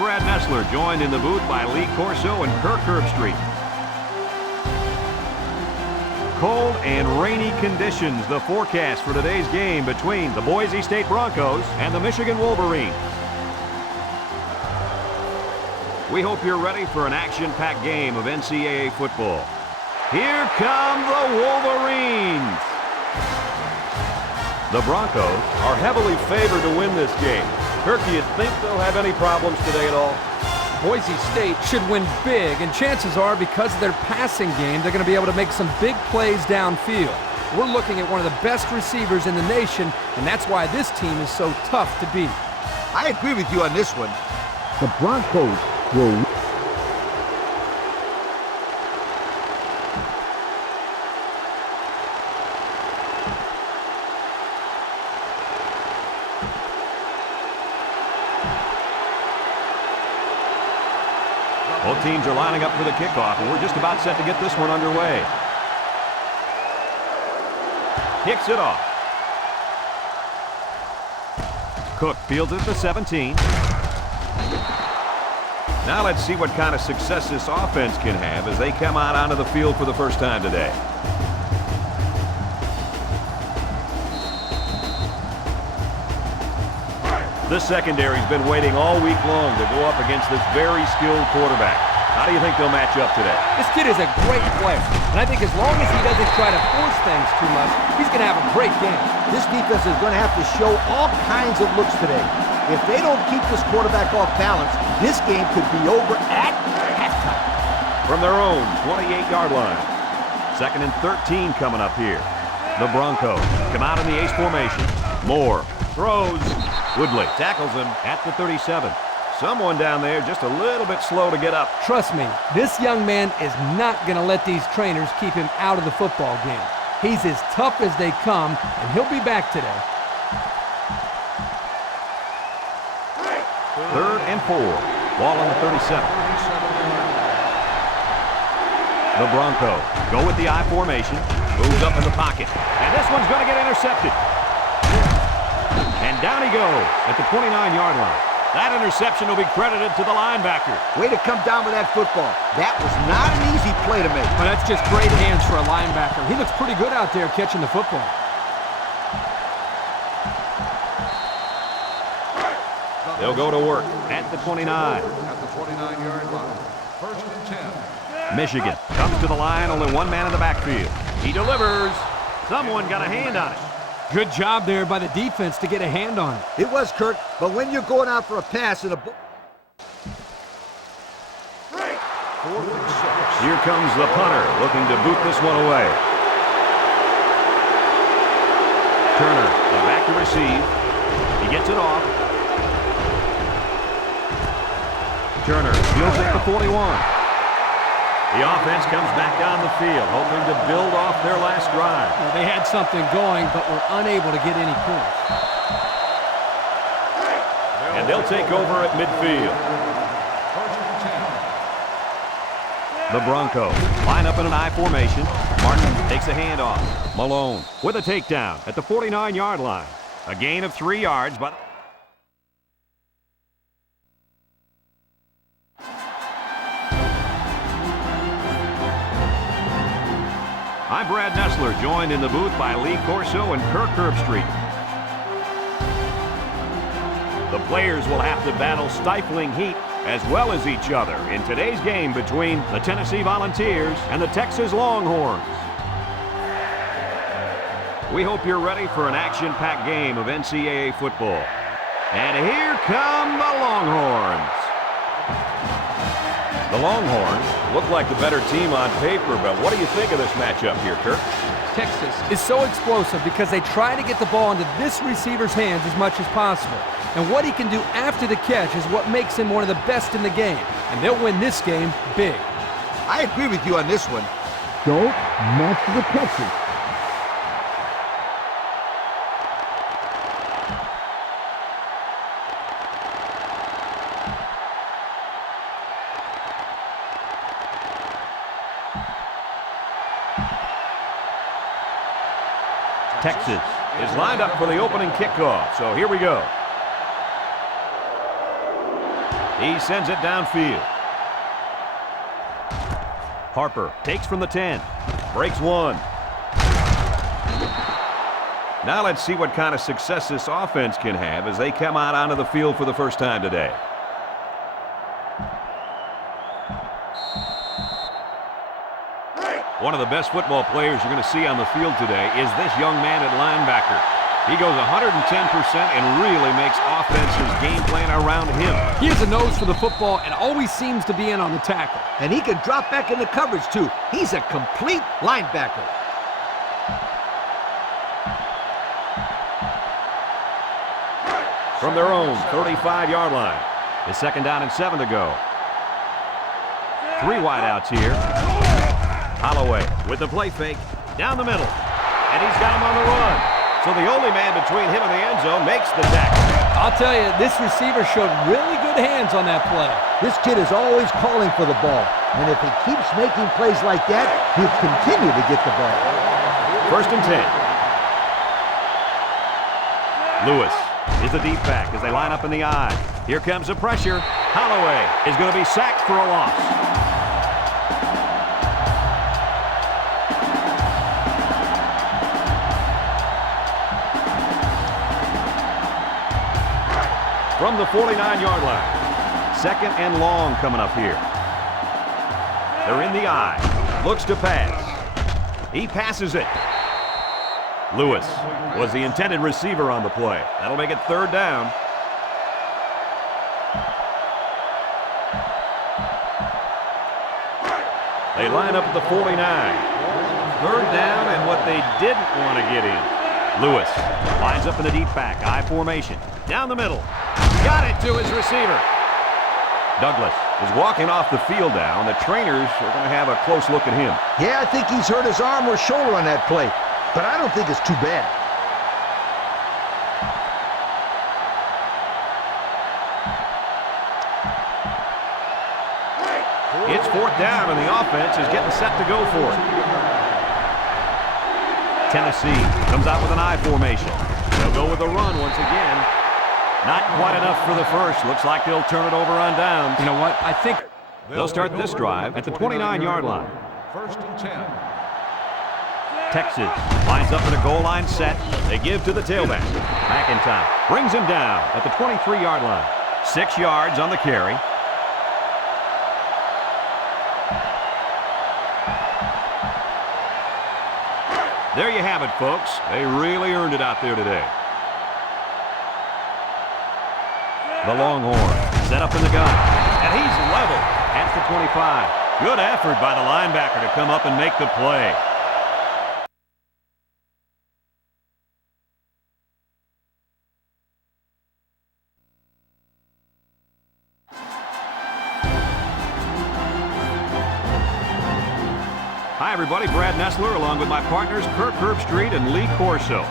Brad Nessler, joined in the booth by Lee Corso and Kirk Herbstreit. Cold and rainy conditions, the forecast for today's game between the Boise State Broncos and the Michigan Wolverines. We hope you're ready for an action-packed game of NCAA football. Here come the Wolverines! The Broncos are heavily favored to win this game. Kirk, do you think they'll have any problems today at all? Boise State should win big, and chances are, because of their passing game, they're going to be able to make some big plays downfield. We're looking at one of the best receivers in the nation, and that's why this team is so tough to beat. I agree with you on this one. The Broncos will... Both teams are lining up for the kickoff, and we're just about set to get this one underway. Kicks it off. Cook fields it at the 17. Now let's see what kind of success this offense can have as they come out onto the field for the first time today. This secondary's been waiting all week long to go up against this very skilled quarterback. How do you think they'll match up today? This kid is a great player, and I think as long as he doesn't try to force things too much, he's going to have a great game. This defense is going to have to show all kinds of looks today. If they don't keep this quarterback off balance, this game could be over at halftime. From their own 28-yard line. 2nd and 13 coming up here. The Broncos come out in the ace formation. Moore throws. Woodley tackles him at the 37. Someone down there just a little bit slow to get up. Trust me, this young man is not going to let these trainers keep him out of the football game. He's as tough as they come, and he'll be back today. 3rd and 4. Ball on the 37. The Broncos go with the I formation. Moves up in the pocket. And this one's going to get intercepted. And down he goes at the 29-yard line. That interception will be credited to the linebacker. Way to come down with that football. That was not an easy play to make. But that's just great hands for a linebacker. He looks pretty good out there catching the football. They'll go to work at the 29. At the 29-yard line. 1st and 10. Michigan comes to the line, only one man in the backfield. He delivers. Someone got a hand on it. Good job there by the defense to get a hand on it. It was, Kirk, but when you're going out for a pass in a... 4th and 6. Here comes the punter looking to boot this one away. Turner back to receive. He gets it off. Turner fields it at the 41. The offense comes back down the field, hoping to build off their last drive. Well, they had something going, but were unable to get any points. And they'll take over at midfield. 1st and 10. The Broncos line up in an I formation. Martin takes a handoff. Malone with a takedown at the 49-yard line. A gain of 3 yards by... I'm Brad Nessler, joined in the booth by Lee Corso and Kirk Herbstreit. The players will have to battle stifling heat as well as each other in today's game between the Tennessee Volunteers and the Texas Longhorns. We hope you're ready for an action-packed game of NCAA football. And here come the Longhorns. The Longhorns look like the better team on paper, but what do you think of this matchup here, Kirk? Texas is so explosive because they try to get the ball into this receiver's hands as much as possible. And what he can do after the catch is what makes him one of the best in the game. And they'll win this game big. I agree with you on this one. Don't mess with Texas. Texas is lined up for the opening kickoff, so here we go. He sends it downfield. Harper takes from the 10. Breaks one. Now let's see what kind of success this offense can have as they come out onto the field for the first time today. One of the best football players you're going to see on the field today is this young man at linebacker. He goes 110% and really makes offenses game plan around him. He has a nose for the football and always seems to be in on the tackle. And he can drop back into coverage, too. He's a complete linebacker. From their own 35-yard line. It's 2nd down and 7 to go. 3 wideouts here. Holloway with the play fake down the middle. And he's got him on the run. So the only man between him and the end zone makes the tackle. I'll tell you, this receiver showed really good hands on that play. This kid is always calling for the ball. And if he keeps making plays like that, he'll continue to get the ball. 1st and 10. Lewis is the deep back as they line up in the I. Here comes the pressure. Holloway is going to be sacked for a loss. From the 49-yard line. 2nd and long coming up here. They're in the I. Looks to pass. He passes it. Lewis was the intended receiver on the play. That'll make it 3rd down. They line up at the 49. 3rd down and what they didn't want to get in. Lewis lines up in the deep back. I formation. Down the middle. Got it to his receiver. Douglas is walking off the field now, and the trainers are going to have a close look at him. Yeah, I think he's hurt his arm or shoulder on that play, but I don't think it's too bad. It's 4th down, and the offense is getting set to go for it. Tennessee comes out with an I formation. They'll go with a run once again. Not quite enough for the first. Looks like they'll turn it over on downs. You know what? I think they'll start this drive at the 29-yard line. 1st and 10. Texas lines up in a goal line set. They give to the tailback. McIntyre brings him down at the 23-yard line. 6 yards on the carry. There you have it, folks. They really earned it out there today. The Longhorn set up in the gun, and he's level at the 25. Good effort by the linebacker to come up and make the play. Hi, everybody. Brad Nessler along with my partners Kirk Herbstreit and Lee Corso.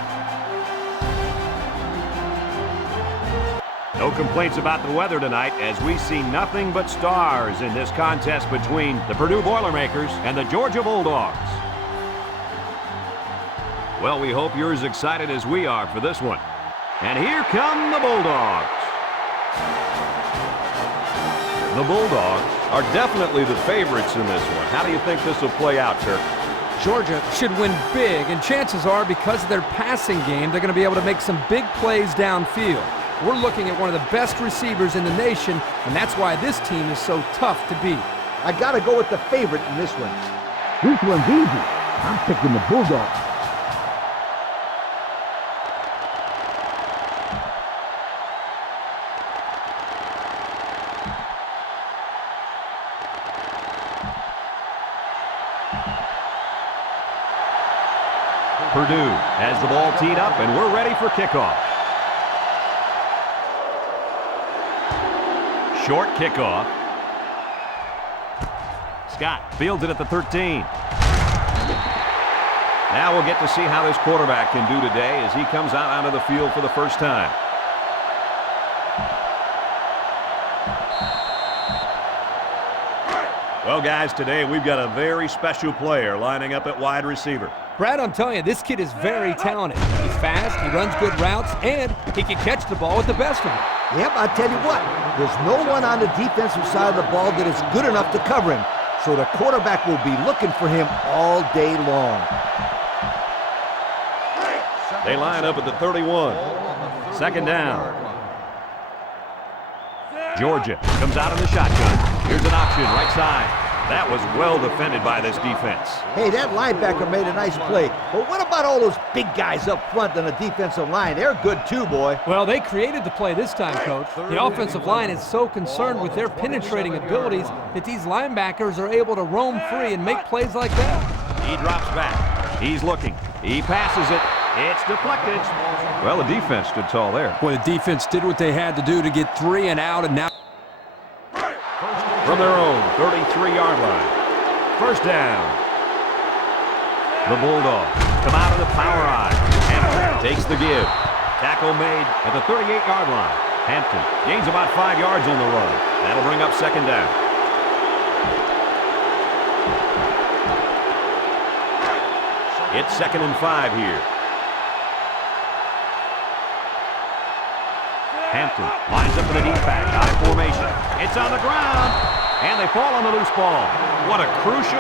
No complaints about the weather tonight as we see nothing but stars in this contest between the Purdue Boilermakers and the Georgia Bulldogs. Well, we hope you're as excited as we are for this one. And here come the Bulldogs. The Bulldogs are definitely the favorites in this one. How do you think this will play out, Kirk? Georgia should win big, and chances are because of their passing game, they're going to be able to make some big plays downfield. We're looking at one of the best receivers in the nation, and that's why this team is so tough to beat. I got to go with the favorite in this one. This one's easy. I'm picking the Bulldogs. Purdue has the ball teed up, and we're ready for kickoff. Short kickoff. Scott fields it at the 13. Now we'll get to see how this quarterback can do today as he comes out onto the field for the first time. Well, guys, today we've got a very special player lining up at wide receiver. Brad, I'm telling you, this kid is very talented. He's fast, he runs good routes, and he can catch the ball with the best of them. Yep, I tell you what, There's no one on the defensive side of the ball that is good enough to cover him, so the quarterback will be looking for him all day long. They line up at the 31. Second down. Georgia comes out in the shotgun. Here's an option, right side. That was well defended by this defense. Hey, that linebacker made a nice play. But what about all those big guys up front on the defensive line? They're good too, boy. Well, they created the play this time, Coach. The offensive line is so concerned with their penetrating abilities that these linebackers are able to roam free and make plays like that. He drops back. He's looking. He passes it. It's deflected. Well, the defense stood tall there. Boy, the defense did what they had to do to get 3 and out, and now from their own 33-yard line. First down. The Bulldogs come out of the power eye. Hampton takes the give. Tackle made at the 38-yard line. Hampton gains about 5 yards on the run. That'll bring up second down. It's 2nd and 5 here. Hampton lines up in a deep back, out of formation. It's on the ground, and they fall on the loose ball. What a crucial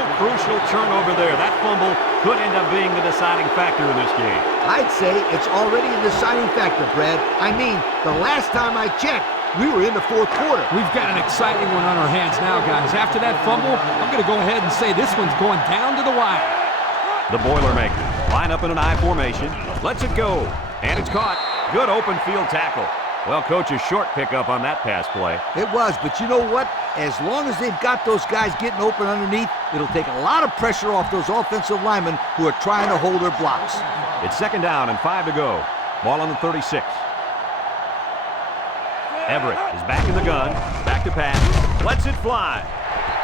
turnover there. That fumble could end up being the deciding factor in this game. I'd say it's already a deciding factor, Brad. I mean, the last time I checked, we were in the 4th quarter. we've got an exciting one on our hands now, guys. After that fumble, I'm going to go ahead and say this one's going down to the wire. The Boilermakers line up in an I formation. Lets it go, and it's caught. Good open field tackle. Well, Coach, a short pickup on that pass play. It was, but you know what? As long as they've got those guys getting open underneath, it'll take a lot of pressure off those offensive linemen who are trying to hold their blocks. It's 2nd down and 5 to go. Ball on the 36. Everett is back in the gun. Back to pass. Lets it fly.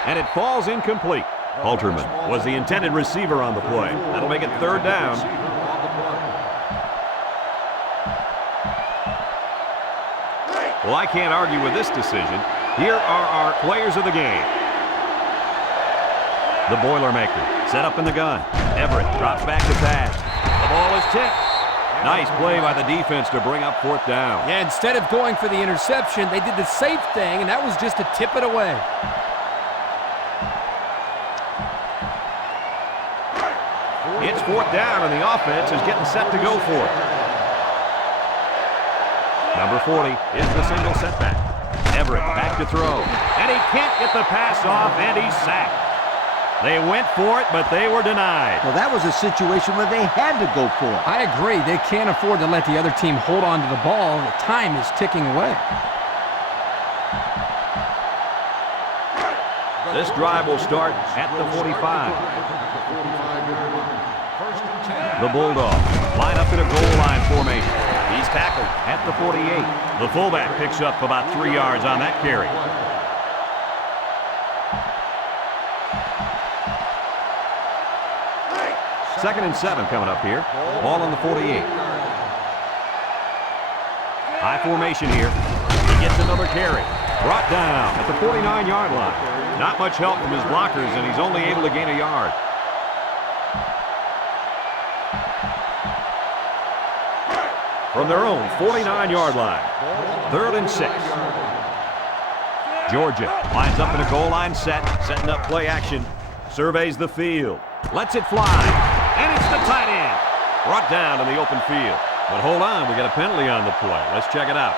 And it falls incomplete. Halterman was the intended receiver on the play. That'll make it 3rd down. Well, I can't argue with this decision. Here are our players of the game. The Boilermaker set up in the gun. Everett drops back to pass. The ball is tipped. Nice play by the defense to bring up 4th down. Yeah, instead of going for the interception, they did the safe thing, and that was just to tip it away. It's 4th down, and the offense is getting set to go for it. Number 40 is the single setback. Everett back to throw. And he can't get the pass off, and he's sacked. They went for it, but they were denied. Well, that was a situation where they had to go for it. I agree. They can't afford to let the other team hold on to the ball. The time is ticking away. This drive will start at the 45. The Bulldogs line up in a goal line formation. He's tackled at the 48. The fullback picks up about 3 yards on that carry. Second and 7 coming up here. Ball on the 48. High formation here. He gets another carry. Brought down at the 49-yard line. Not much help from his blockers, and he's only able to gain a yard. From their own 49-yard line. 3rd and 6. Georgia lines up in a goal line set, setting up play action. Surveys the field. Lets it fly. And it's the tight end. Brought down in the open field. But hold on, we got a penalty on the play. Let's check it out.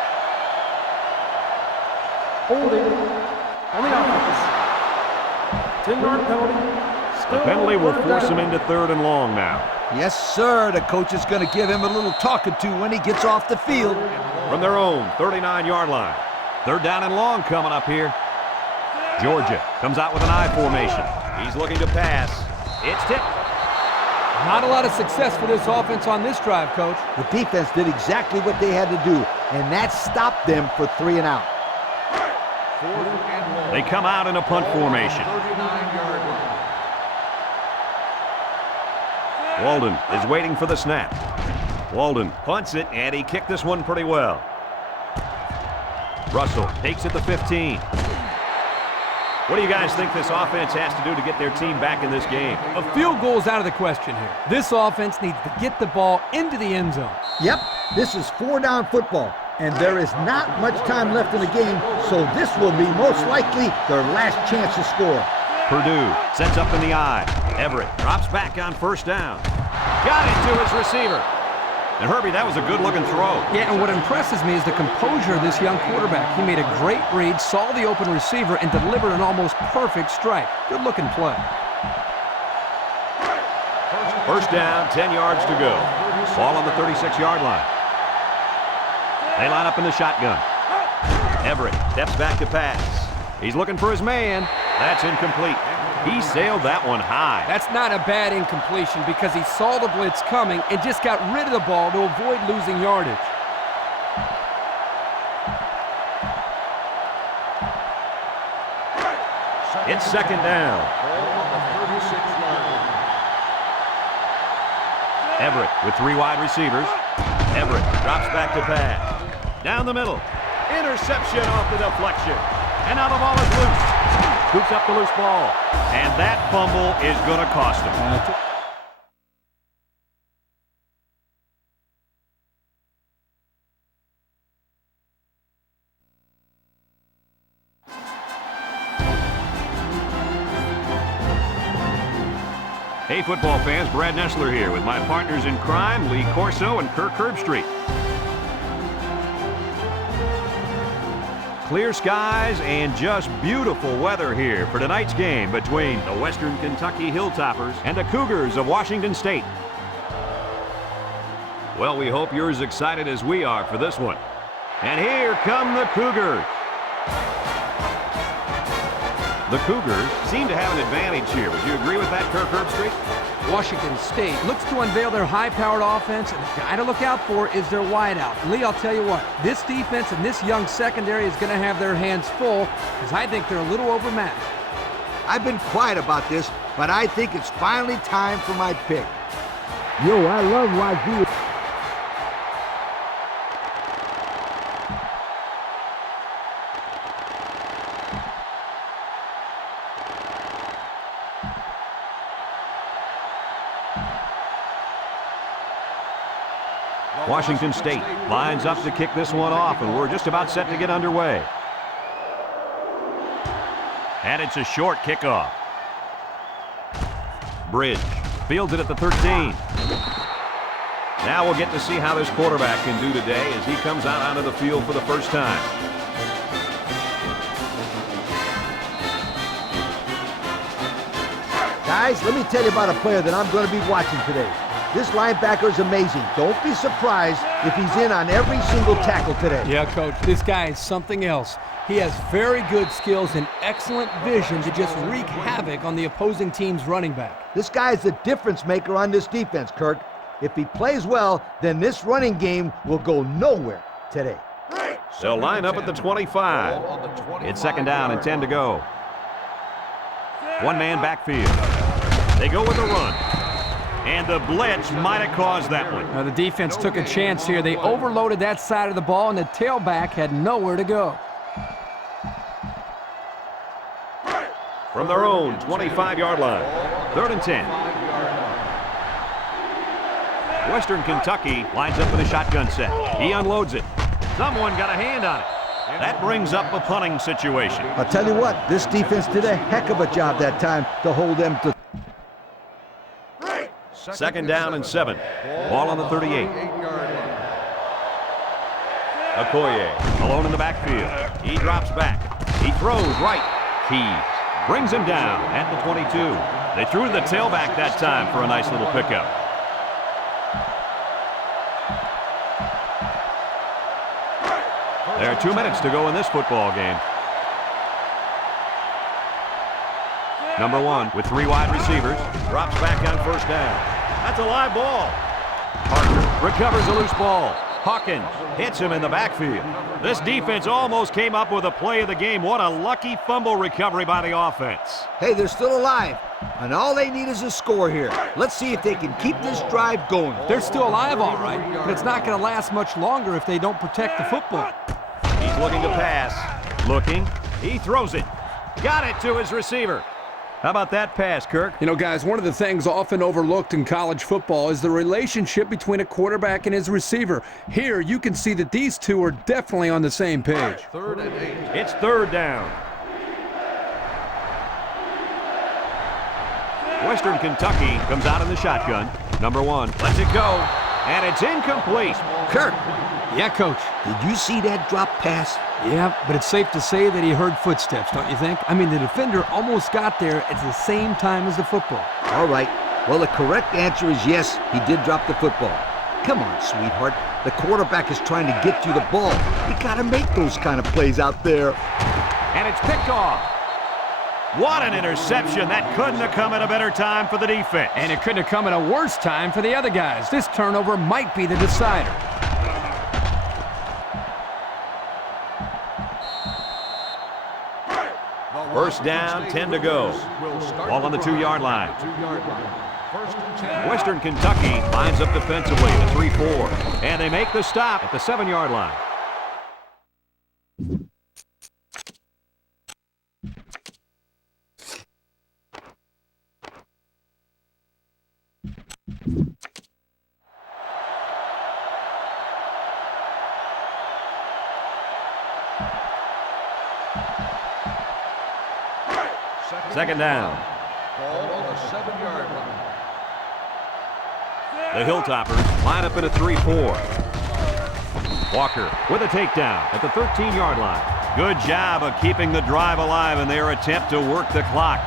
Holding on the offense. 10-yard penalty. The penalty will force him into 3rd and long now. Yes, sir. The coach is going to give him a little talking to when he gets off the field. From their own 39-yard line. 3rd down and long coming up here. Georgia comes out with an I formation. He's looking to pass. It's tipped. Not a lot of success for this offense on this drive, Coach. The defense did exactly what they had to do, and that stopped them for 3 and out. They come out in a punt formation. Walden is waiting for the snap. Walden punts it, and he kicked this one pretty well. Russell takes it to 15. What do you guys think this offense has to do to get their team back in this game? A field goal is out of the question here. This offense needs to get the ball into the end zone. Yep, this is 4-down football. And there is not much time left in the game, so this will be most likely their last chance to score. Purdue sets up in the eye. Everett drops back on first down. Got it to his receiver. And Herbie, that was a good-looking throw. Yeah, and what impresses me is the composure of this young quarterback. He made a great read, saw the open receiver, and delivered an almost perfect strike. Good-looking play. First down, 10 yards to go. Ball on the 36-yard line. They line up in the shotgun. Everett steps back to pass. He's looking for his man. That's incomplete. He sailed that one high. That's not a bad incompletion because he saw the blitz coming and just got rid of the ball to avoid losing yardage. It's second down. Everett with 3 wide receivers. Everett drops back to pass. Down the middle. Interception off the deflection. And now the ball is loose. Scoops up the loose ball. And that fumble is going to cost him. Hey, football fans, Brad Nessler here with my partners in crime, Lee Corso and Kirk Herbstreit. Clear skies and just beautiful weather here for tonight's game between the Western Kentucky Hilltoppers and the Cougars of Washington State. Well, we hope you're as excited as we are for this one. And here come the Cougars. The Cougars seem to have an advantage here. Would you agree with that, Kirk Herbstreit? Washington State looks to unveil their high-powered offense, and the guy to look out for is their wideout. Lee, I'll tell you what, this defense and this young secondary is going to have their hands full because I think they're a little overmatched. I've been quiet about this, but I think it's finally time for my pick. Yo, I love Wazzou. Washington State lines up to kick this one off, and we're just about set to get underway. And it's a short kickoff. Bridge fields it at the 13. Now we'll get to see how this quarterback can do today as he comes out onto the field for the first time. Guys, let me tell you about a player that I'm going to be watching today. This linebacker is amazing. Don't be surprised if he's in on every single tackle today. Yeah, Coach, this guy is something else. He has very good skills and excellent vision to just wreak havoc on the opposing team's running back. This guy is the difference maker on this defense, Kirk. If he plays well, then this running game will go nowhere today. They'll line up at the 25. It's second down and 10 to go. One-man backfield. They go with a run. And the blitz might have caused that one. Now, the defense took a chance here. They overloaded that side of the ball, and the tailback had nowhere to go. From their own 25-yard line, 3rd and 10. Western Kentucky lines up in a shotgun set. He unloads it. Someone got a hand on it. That brings up a punting situation. I'll tell you what, this defense did a heck of a job that time to hold them to... Second down and 7. Ball on the 38. Okoye alone in the backfield. He drops back. He throws right. Keys brings him down at the 22. They threw to the tailback that time for a nice little pickup. There are 2 minutes to go in this football game. Number 1 with 3 wide receivers. Drops back on first down. That's a live ball. Parker recovers a loose ball. Hawkins hits him in the backfield. This defense almost came up with a play of the game. What a lucky fumble recovery by the offense. Hey, they're still alive, and all they need is a score here. Let's see if they can keep this drive going. They're still alive, all right, but it's not going to last much longer if they don't protect the football. He's looking to pass. Looking. He throws it. Got it to his receiver. How about that pass, Kirk? You know, guys, one of the things often overlooked in college football is the relationship between a quarterback and his receiver. Here, you can see that these two are definitely on the same page. 3rd and 8. It's 3rd down. Western Kentucky comes out in the shotgun. Number 1 lets it go, and it's incomplete. Kirk, Yeah, Coach. did you see that drop pass? Yeah, but it's safe to say that he heard footsteps, don't you think? I mean, the defender almost got there at the same time as the football. All right. Well, the correct answer is yes, he did drop the football. Come on, sweetheart. The quarterback is trying to get you the ball. You got to make those kind of plays out there. And it's picked off. What an interception. That couldn't have come at a better time for the defense. And it couldn't have come at a worse time for the other guys. This turnover might be the decider. First down, 10 to go. Ball on the 2-yard line. 2-yard line. 1st and 10. Western Kentucky lines up defensively at the 3-4. And they make the stop at the 7-yard line. Second down. Ball on the 7-yard line. The Hilltoppers line up in a 3-4. Walker with a takedown at the 13-yard line. Good job of keeping the drive alive in their attempt to work the clock.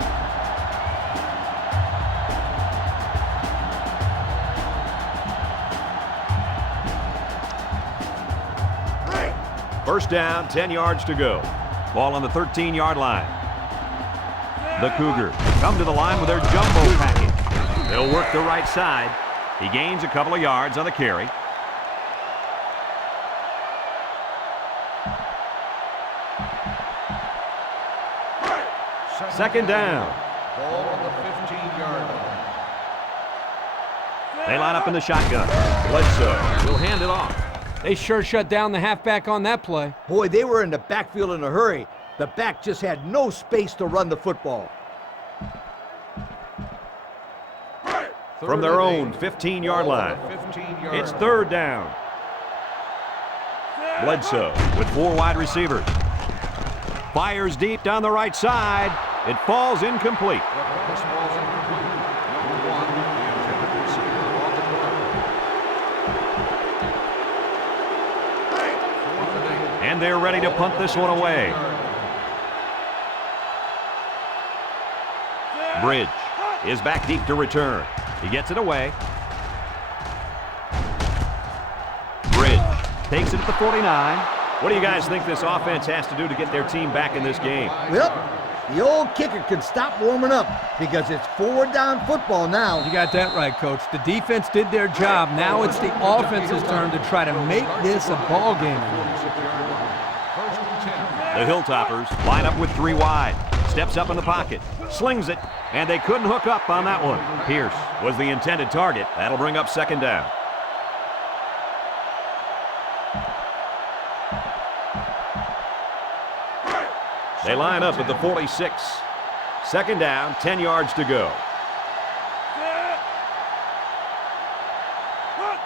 First down, 10 yards to go. Ball on the 13-yard line. The Cougars come to the line with their jumbo package. They'll work the right side. He gains a couple of yards on the carry. Second down. Ball on the 15-yard line. They line up in the shotgun. Bledsoe will hand it off. They sure shut down the halfback on that play. Boy, they were in the backfield in a hurry. The back just had no space to run the football. From their own 15-yard line. It's 3rd down. Bledsoe with 4 wide receivers. Fires deep down the right side. It falls incomplete. This ball's incomplete. Number 1, the intended receiver on the ground. 4th and 8. And they're ready to punt this one away. Bridge is back deep to return. He gets it away. Bridge takes it at the 49. What do you guys think this offense has to do to get their team back in this game? Well, the old kicker can stop warming up because it's 4th down football now. You got that right, Coach. The defense did their job. Now it's the offense's turn to try to make this a ball game. 46-yard line. 1st and 10. The Hilltoppers line up with 3 wide. Steps up in the pocket. Slings it. And they couldn't hook up on that one. Pierce was the intended target. That'll bring up 2nd down. They line up at the 46. 2nd down, 10 yards to go.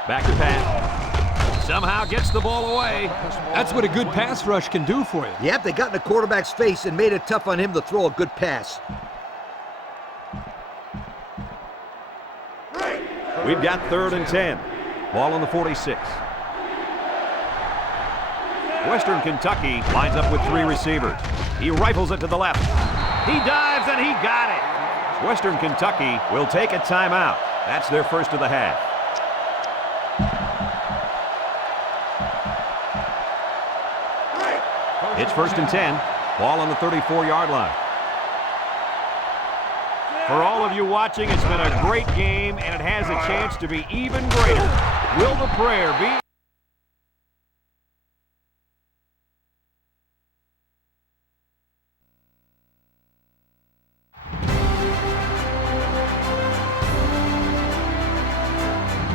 Back to pass. Somehow gets the ball away. That's what a good pass rush can do for you. Yep, they got in the quarterback's face and made it tough on him to throw a good pass. We've got 3rd and 10. Ball on the 46. Western Kentucky lines up with 3 receivers. He rifles it to the left. He dives and he got it. Western Kentucky will take a timeout. That's their first of the half. It's 1st and 10. Ball on the 34-yard line. For all of you watching, it's been a great game, and it has a chance to be even greater. Will the prayer be?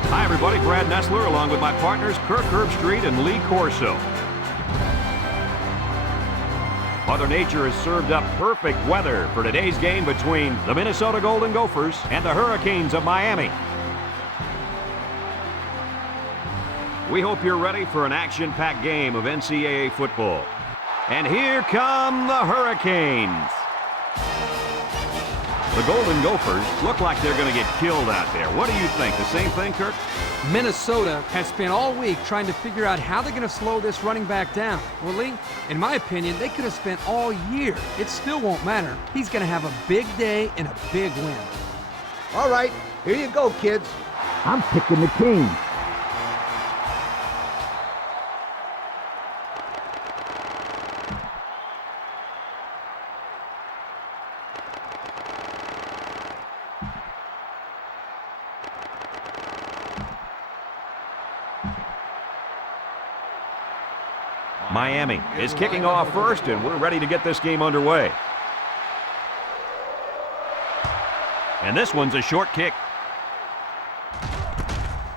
Hi, everybody. Brad Nessler, along with my partners, Kirk Herbstreit and Lee Corso. On Mother Nature has served up perfect weather for today's game between the Minnesota Golden Gophers and the Hurricanes of Miami. We hope you're ready for an action-packed game of NCAA football. And here come the Hurricanes. The Golden Gophers look like they're going to get killed out there. What do you think? The same thing, Kirk? Minnesota has spent all week trying to figure out how they're going to slow this running back down. Well, Lee, in my opinion, they could have spent all year. It still won't matter. He's going to have a big day and a big win. All right, here you go, kids. I'm picking the Kings. Miami is kicking off first, and we're ready to get this game underway. And this one's a short kick.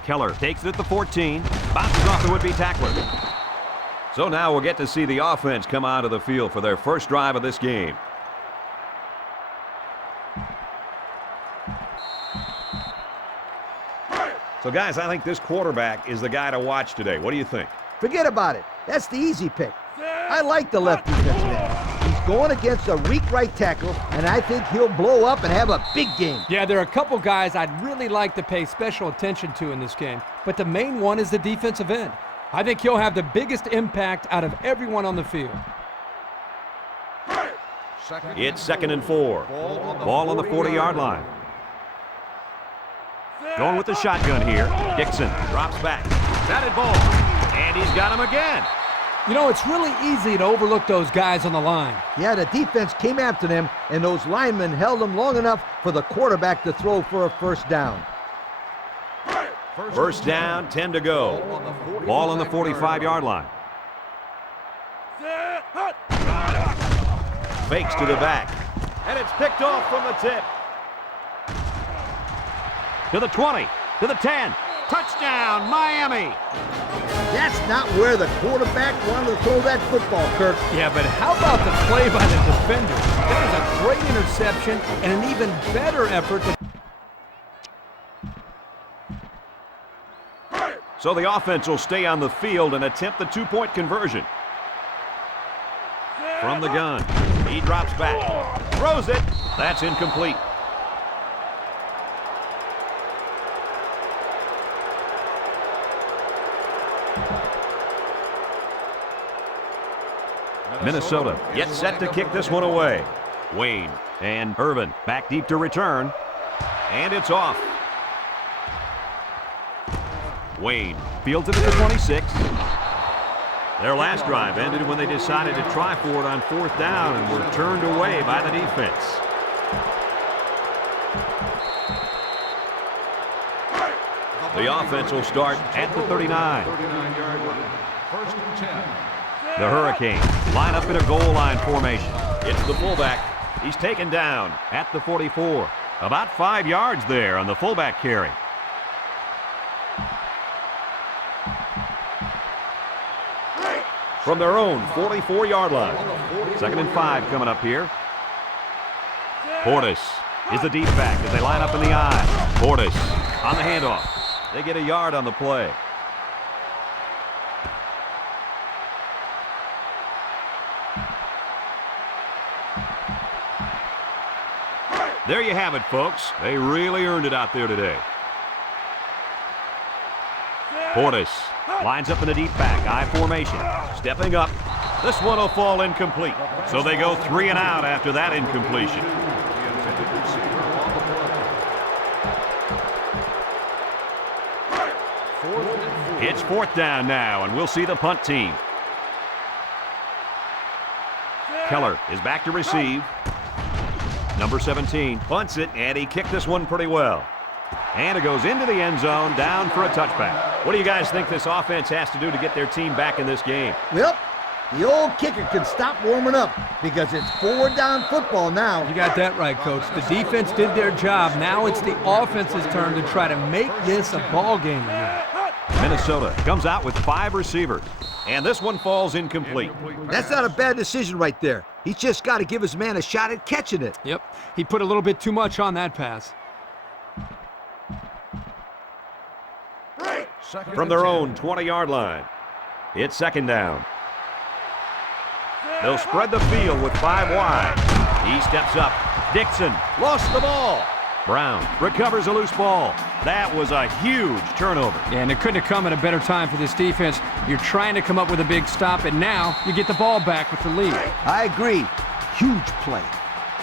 Keller takes it at the 14, bounces off the would-be tackler. So now we'll get to see the offense come out of the field for their first drive of this game. So guys, I think this quarterback is the guy to watch today. What do you think? Forget about it. That's the easy pick. I like the left defensive end. He's going against a weak right tackle, and I think he'll blow up and have a big game. Yeah, there are a couple guys I'd really like to pay special attention to in this game, but the main one is the defensive end. I think he'll have the biggest impact out of everyone on the field. It's 2nd and 4. Ball on the 40-yard line. Going with the shotgun here. Dixon drops back. Batted ball. And he's got him again. You know, it's really easy to overlook those guys on the line. Yeah, the defense came after them, and those linemen held them long enough for the quarterback to throw for a first down. First down, 10 to go. Ball on the 45-yard line. Fakes to the back. And it's picked off from the tip. To the 20, to the 10. Touchdown, Miami! That's not where the quarterback wanted to throw that football, Kirk. Yeah, but how about the play by the defender? That was a great interception and an even better effort to... So the offense will stay on the field and attempt the two-point conversion. From the gun, he drops back, throws it. That's incomplete. Minnesota gets set to kick this one away. Wayne and Irvin back deep to return. And it's off. Wayne fields it at the 26. Their last drive ended when they decided to try for it on 4th down and were turned away by the defense. The offense will start at the 39. 39-yard line. 1st and 10. The Hurricanes line up in a goal line formation. It's the fullback. He's taken down at the 44. About 5 yards there on the fullback carry. From their own 44-yard line. 2nd and 5 coming up here. Portis is the deep back as they line up in the I. Portis on the handoff. They get a yard on the play. There you have it, folks. They really earned it out there today. Portis lines up in the deep back, I formation. Stepping up. This one will fall incomplete. So they go 3 and out after that incompletion. It's 4th down now, and we'll see the punt team. Keller is back to receive. Number 17 punts it, and he kicked this one pretty well. And it goes into the end zone, down for a touchback. What do you guys think this offense has to do to get their team back in this game? Well, the old kicker can stop warming up because it's 4th down football now. You got that right, Coach. The defense did their job. Now it's the offense's turn to try to make this a ball game again. Minnesota comes out with 5 receivers, and this one falls incomplete. That's not a bad decision right there. He's just got to give his man a shot at catching it. Yep, he put a little bit too much on that pass. From their own 20-yard line, it's second down. They'll spread the field with 5 wide. He steps up. Dixon lost the ball. Brown recovers a loose ball. That was a huge turnover. Yeah, and it couldn't have come at a better time for this defense. You're trying to come up with a big stop, and now you get the ball back with the lead. I agree. Huge play.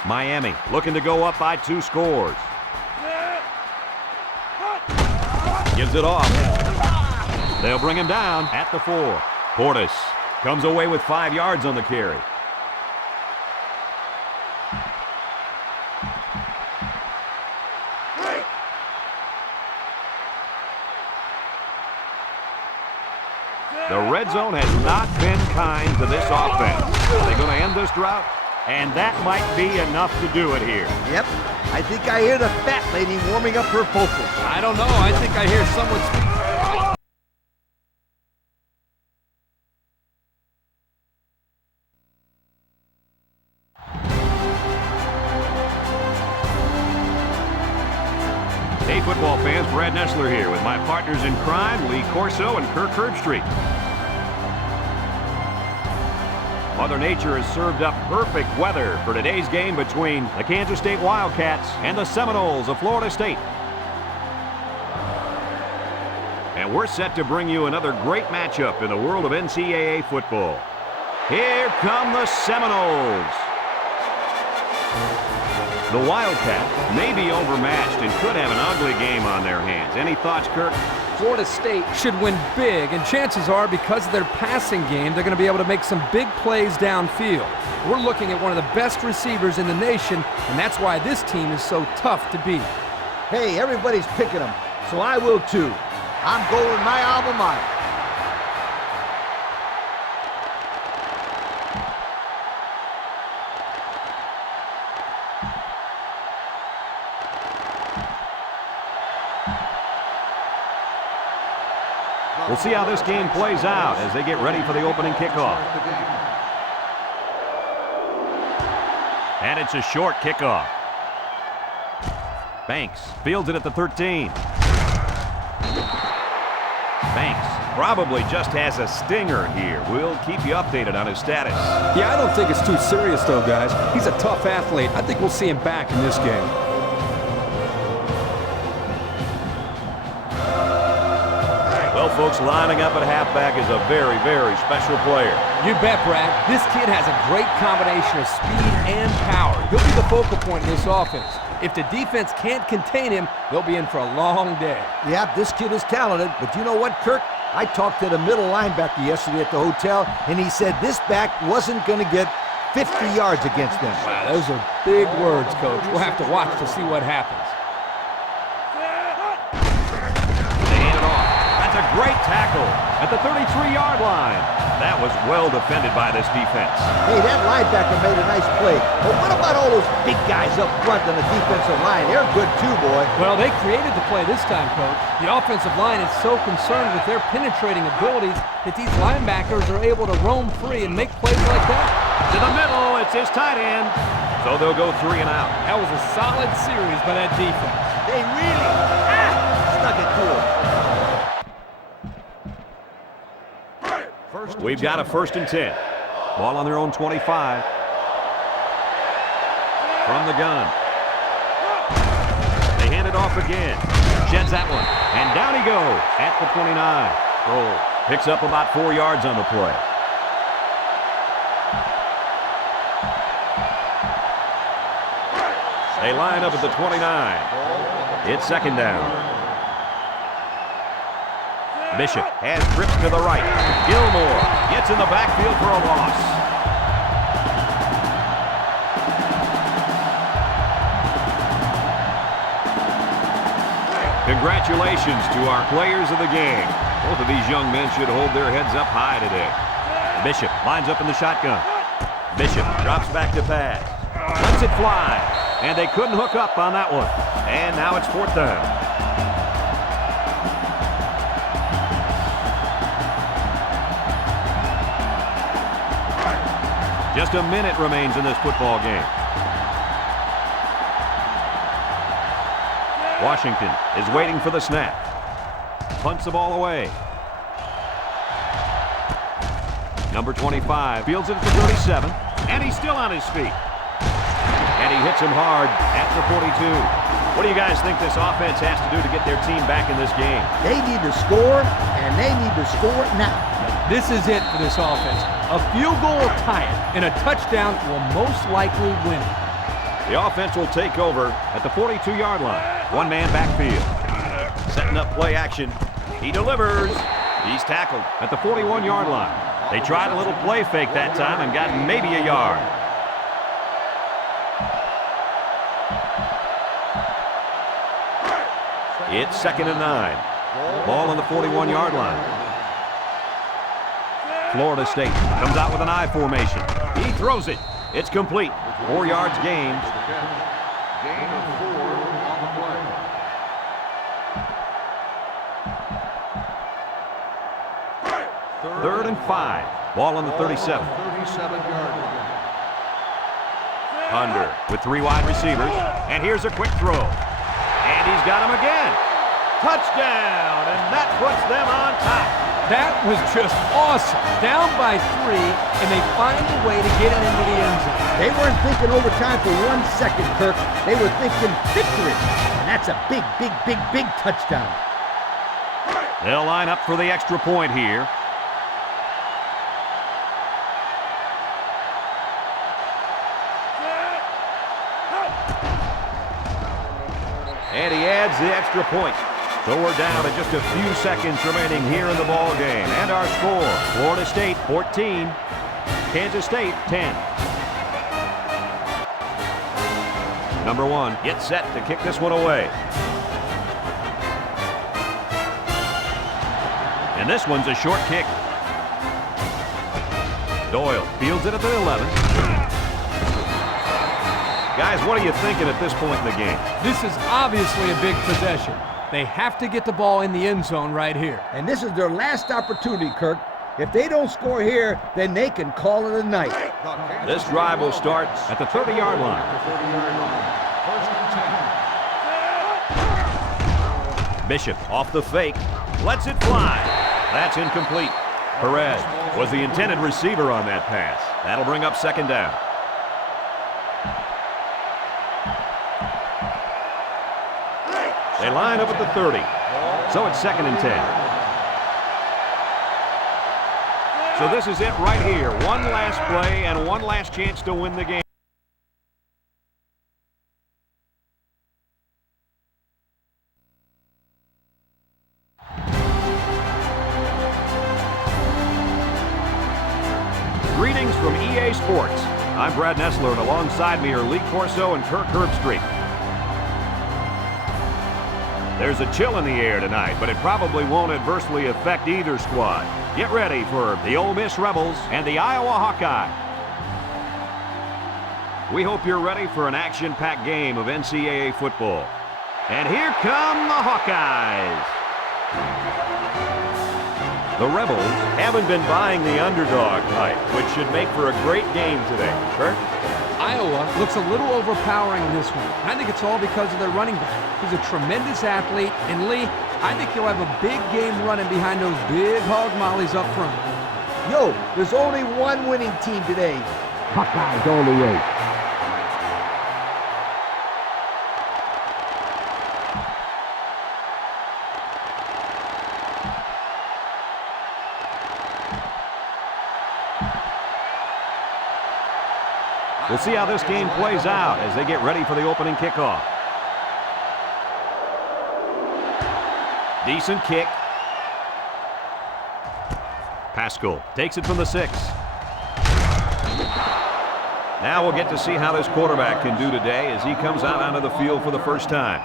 Miami looking to go up by 2 scores. Gives it off. They'll bring him down at the 4. Portis comes away with 5 yards on the carry. The red zone has not been kind to this offense. Are they going to end this drought? And that might be enough to do it here. Yep. I think I hear the fat lady warming up her vocals. I don't know. I think I hear someone speak. Hey, football fans, Brad Nessler here with my partners in crime, Lee Corso and Kirk Herbstreit. Mother Nature has served up perfect weather for today's game between the Kansas State Wildcats and the Seminoles of Florida State. And we're set to bring you another great matchup in the world of NCAA football. Here come the Seminoles. The Wildcats may be overmatched and could have an ugly game on their hands. Any thoughts, Kirk? Florida State should win big, and chances are because of their passing game, they're going to be able to make some big plays downfield. We're looking at one of the best receivers in the nation, and that's why this team is so tough to beat. Hey, everybody's picking him, so I will too. I'm going with my alma mater. We'll see how this game plays out as they get ready for the opening kickoff. And it's a short kickoff. Banks fields it at the 13. Banks probably just has a stinger here. We'll keep you updated on his status. Yeah, I don't think it's too serious, though, guys. He's a tough athlete. I think we'll see him back in this game. Well, folks, lining up at halfback is a very, very special player. You bet, Brad. This kid has a great combination of speed and power. He'll be the focal point in this offense. If the defense can't contain him, they'll be in for a long day. Yeah, this kid is talented, but you know what, Kirk? I talked to the middle linebacker yesterday at the hotel, and he said this back wasn't going to get 50 yards against them. Wow, those are big words, Coach. We'll have to watch to see what happens. They hand it off. That's a great tackle at the 33-yard line. That was well defended by this defense. Hey, that linebacker made a nice play. But what about all those big guys up front on the defensive line? They're good too, boy. Well, they created the play this time, Coach. The offensive line is so concerned with their penetrating abilities that these linebackers are able to roam free and make plays like that. To the middle, it's his tight end. So they'll go 3 and out. That was a solid series by that defense. They really stuck it to him. We've got a 1st and 10. Ball on their own 25. From the gun. They hand it off again. Sheds that one. And down he goes at the 29. Roll. Picks up about 4 yards on the play. They line up at the 29. It's second down. Bishop has trips to the right. Gilmore gets in the backfield for a loss. Congratulations to our players of the game. Both of these young men should hold their heads up high today. Bishop lines up in the shotgun. Bishop drops back to pass. Lets it fly. And they couldn't hook up on that one. And now it's 4th down. Just a minute remains in this football game. Washington is waiting for the snap. Punts the ball away. Number 25 fields it at the 37, and he's still on his feet. And he hits him hard at the 42. What do you guys think this offense has to do to get their team back in this game? They need to score, and they need to score now. This is it for this offense. A field goal will tie it, and a touchdown will most likely win it. The offense will take over at the 42-yard line. One-man backfield. Setting up play action. He delivers. He's tackled at the 41-yard line. They tried a little play fake that time and got maybe a yard. It's 2nd and 9. Ball on the 41-yard line. Florida State comes out with an I formation. He throws it. It's complete. 4 yards gained. Gain of 4 on the play. Third and 5. Ball on the 37. 37-yard line. Under with 3 wide receivers. And here's a quick throw. And he's got him again. Touchdown, and that puts them on top. That was just awesome. Down by 3, and they find a way to get it into the end zone. They weren't thinking overtime for 1 second, Kirk. They were thinking victory. And that's a big, big, big, big touchdown. They'll line up for the extra point here. And he adds the extra point. So we're down to just a few seconds remaining here in the ball game. And our score, Florida State 14, Kansas State 10. Number 1 gets set to kick this one away. And this one's a short kick. Doyle fields it at the 11. Guys, what are you thinking at this point in the game? This is obviously a big possession. They have to get the ball in the end zone right here. And this is their last opportunity, Kirk. If they don't score here, then they can call it a night. This drive will start at the 30-yard line. Bishop off the fake, lets it fly. That's incomplete. Perez was the intended receiver on that pass. That'll bring up 2nd down. They line up at the 30, so it's 2nd and 10. So this is it right here. One last play and one last chance to win the game. Greetings from EA Sports. I'm Brad Nessler, and alongside me are Lee Corso and Kirk Herbstreit. There's a chill in the air tonight, but it probably won't adversely affect either squad. Get ready for the Ole Miss Rebels and the Iowa Hawkeye. We hope you're ready for an action-packed game of NCAA football. And here come the Hawkeyes. The Rebels haven't been buying the underdog type, which should make for a great game today. Kirk? Iowa looks a little overpowering in this one. I think it's all because of their running back. He's a tremendous athlete, and Lee, I think he'll have a big game running behind those big hog mollies up front. Yo, there's only one winning team today. Hawkeyes all the way. We'll see how this game plays out as they get ready for the opening kickoff. Decent kick. Pascal takes it from the 6. Now we'll get to see how this quarterback can do today as he comes out onto the field for the first time.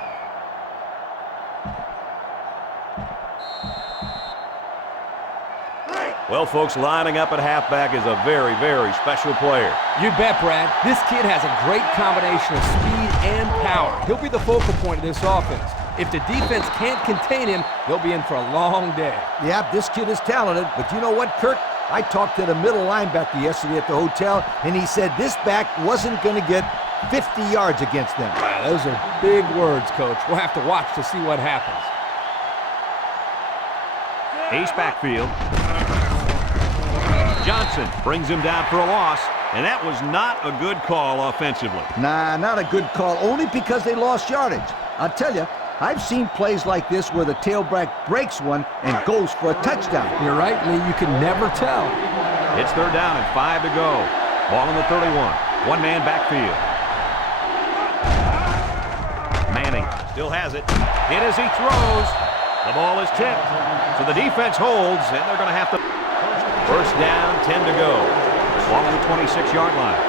Well, folks, lining up at halfback is a very, very special player. You bet, Brad. This kid has a great combination of speed and power. He'll be the focal point of this offense. If the defense can't contain him, they'll be in for a long day. Yeah, this kid is talented, but you know what, Kirk? I talked to the middle linebacker yesterday at the hotel, and he said this back wasn't going to get 50 yards against them. Wow, those are big words, Coach. We'll have to watch to see what happens. Ace backfield. Johnson brings him down for a loss, and that was not a good call offensively. Nah, not a good call, only because they lost yardage. I'll tell you, I've seen plays like this where the tailback breaks one and goes for a touchdown. You're right, Lee. You can never tell. It's 3rd down and 5 to go. Ball on the 31. One-man backfield. Manning still has it. Hit as he throws. The ball is tipped. So the defense holds, and they're going to have to... 1st down, 10 to go. Ball on the 26-yard line.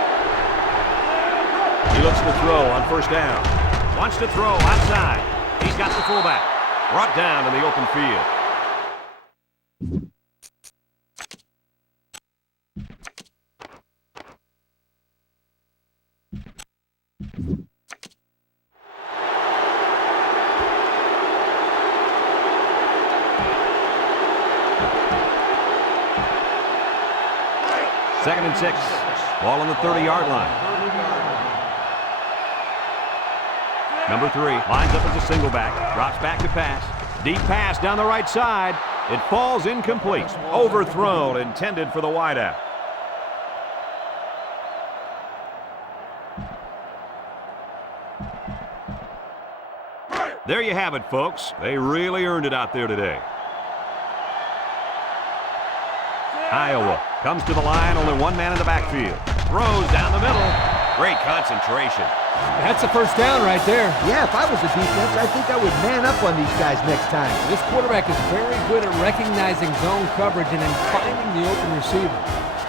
He looks to throw on 1st down. Wants to throw outside. He's got the fullback. Brought down in the open field. Second and 6. Ball on the 30-yard line. Number 3 lines up as a single back. Drops back to pass. Deep pass down the right side. It falls incomplete. Overthrown, intended for the wideout. There you have it, folks. They really earned it out there today. Iowa comes to the line, only one man in the backfield. Throws down the middle. Great concentration. That's a 1st down right there. Yeah, if I was a defense, I think I would man up on these guys next time. This quarterback is very good at recognizing zone coverage and then finding the open receiver.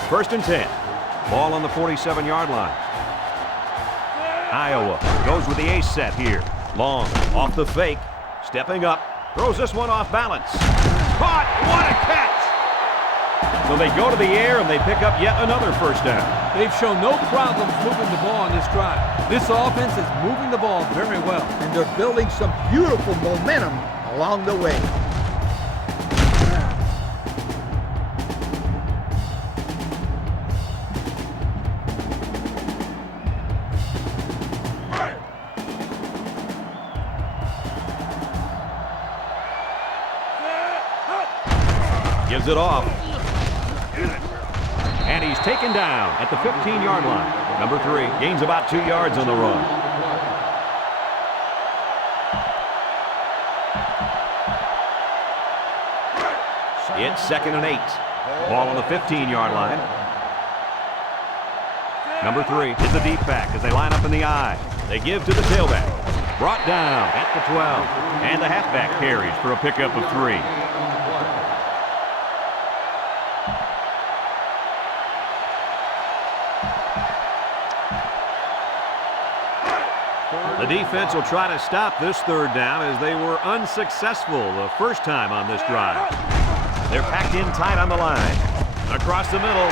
1st and 10. Ball on the 47-yard line. Iowa goes with the ace set here. Long off the fake. Stepping up. Throws this one off balance. Caught! What a catch! So they go to the air and they pick up yet another 1st down. They've shown no problems moving the ball on this drive. This offense is moving the ball very well. And they're building some beautiful momentum along the way. Gives it off. And he's taken down at the 15-yard line. Number 3 gains about 2 yards on the run. It's 2nd and 8. Ball on the 15-yard line. Number 3 is the deep back as they line up in the I. They give to the tailback. Brought down at the 12. And the halfback carries for a pickup of 3. The defense will try to stop this 3rd down as they were unsuccessful the first time on this drive. They're packed in tight on the line. Across the middle.